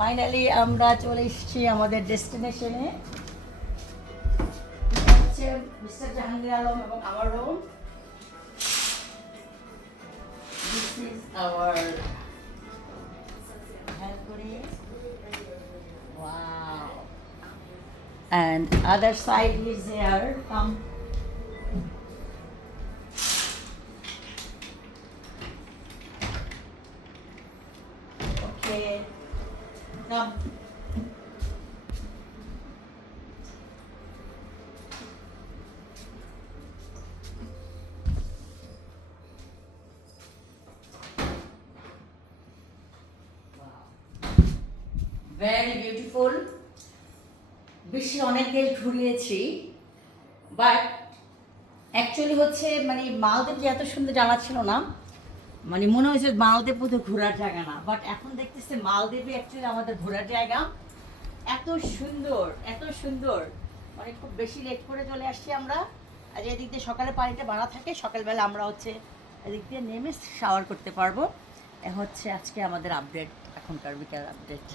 ফাইনালি আমরা চলে এসেছি আমাদের ডেস্টিনেশনে। হচ্ছে মিস্টার জাহাঙ্গীর আলম এবং আমার room. This is our balcony. Wow. And other side is here. Come. Okay. Come. Very beautiful. বেশি অনেক দেশ ঘুরিয়েছি, বাট অ্যাকচুয়ালি হচ্ছে মানে মালদ্বীপ যে এত সুন্দর জানা ছিল না, মানে মনে হয়েছে মালদ্বীপ বোধহয় ঘোরার জায়গা না, বাট এখন দেখতেছে মালদ্বীপে অ্যাকচুয়ালি আমাদের ঘোরার জায়গা। এত সুন্দর, এত সুন্দর, মানে খুব বেশি লেট করে চলে আসছি আমরা। আর এদিক দিয়ে সকালে পানিটা বাড়া থাকে, সকালবেলা আমরা হচ্ছে এদিক দিয়ে নেমে শাওয়ার করতে পারবো। এ হচ্ছে আজকে আমাদের আপডেট, এখনকার বিকাল আপডেট।